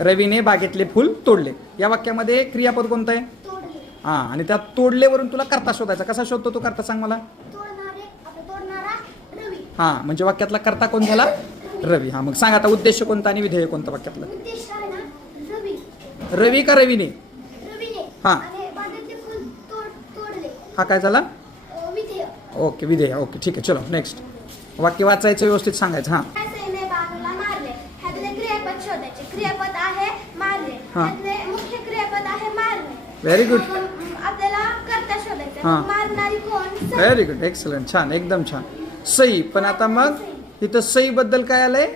रवीने बागेतले फूल तोडले. या वाक्यामध्ये क्रियापद कोणतं आहे? हा, आणि त्या तोडलेवरून तुला कर्ता शोधायचा. कसा शोधतो तू कर्ता सांग मला? हा, म्हणजे वाक्यातला कर्ता कोण झाला? रवी. हा, मग सांग आता उद्देश कोणता आणि विधेय कोणतं वाक्यातलं? रवी का रवीने? हा हा काय झाला? ओके, विधेय. ओके, ठीक आहे. चलो नेक्स्ट. वाक्य वाचायचं, व्यवस्थित सांगायचं. हा क्रियापद आहे मारले. मुख्य क्रियापद आहे मारणे. Very good. आपल्याला कर्ता शोधायचा. मारणारी कोण? व्हेरी गुड, एक्सलंट, छान, एकदम छान. सई. पण आता मग इथं सई बद्दल काय आलंय?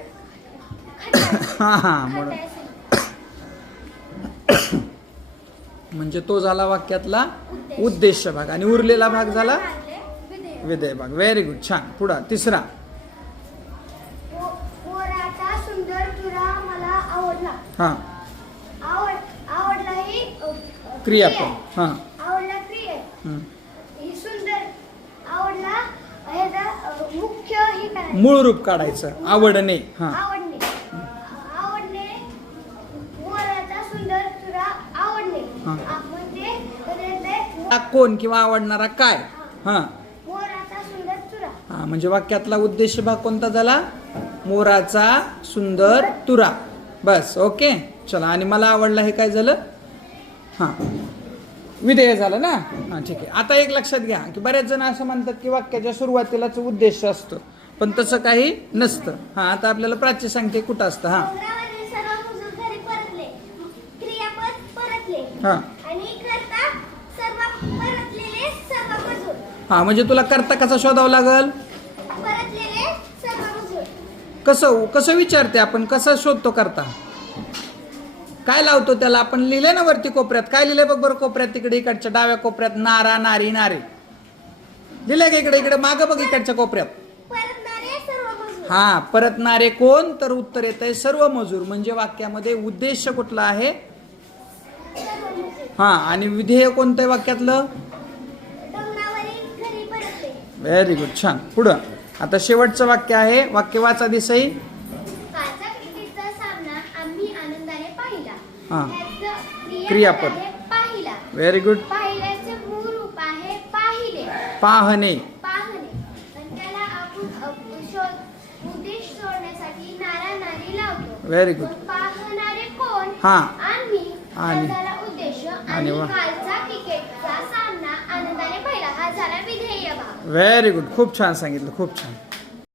हा म्हणून म्हणजे तो झाला वाक्यातला उद्देश भाग आणि उरलेला भाग झाला विधेय भाग. व्हेरी गुड, छान. पुढा तिसरा. सुंदर तुरा मला आवडला. हा, आवडला ही क्रियापद. हा, आवडला क्रिया. ही सुंदर आवडला ह्याचा मुख्य ही काय? मूळ रूप काढायचं. आवडणे. हा, आवडणे. मोराचा सुंदर तुरा आवडणे. म्हणजे कोण किंवा आवडणारा काय? हा, मोराचा सुंदर तुरा. हा, म्हणजे वाक्यातला उद्देश भाग कोणता झाला? मोराचा सुंदर तुरा. बस. ओके, चला. आणि मला आवडला हे काय झालं? हा, विधेय झालं ना. हा, ठीक आहे. आता एक लक्षात घ्या की बरेच जण असं म्हणतात की वाक्याच्या सुरुवातीलाच उद्देश असतो, पण तसं काही नसतं. हा, आता आपल्याला प्राची सांगते कुठं असतं. हा, हा, हा, म्हणजे तुला कर्ता कसा शोधावा लागल? कसं विचारते आपण? कसं शोधतो कर्ता? काय लावतो त्याला? आपण लिहिले ना वरती कोपऱ्यात. काय लिहिले बघ बरं कोपऱ्यात? तिकडे इकडच्या डाव्या कोपऱ्यात नारा, नारी, नारे लिहिले का? इकडे मागं बघ, इकडच्या कोपऱ्यात. हा, परतणारे कोण? तर उत्तर येत आहे सर्व मजूर. म्हणजे वाक्यामध्ये उद्देश कुठला आहे? हा, आणि विधेय कोणतं आहे वाक्यातलं? व्हेरी गुड, छान. पुढं आता शेवटचं वाक्य आहे. वाक्य वाचा दिसई. हा, क्रियापद. Very good. पाहिल्याचे मूळ रूप आहे पाहिले. पाहणे. त्याला आपण उद्देश शोधण्यासाठी नारा नारी लावतो. Very good. पाहणारे कोण? हा, आणि झाला उद्देश. आणि कालचा क्रिकेटचा सामना आनंदाने पाहिला. हा झाला विधेय भाग. व्हेरी गुड, खूप छान सांगितलं, खूप छान.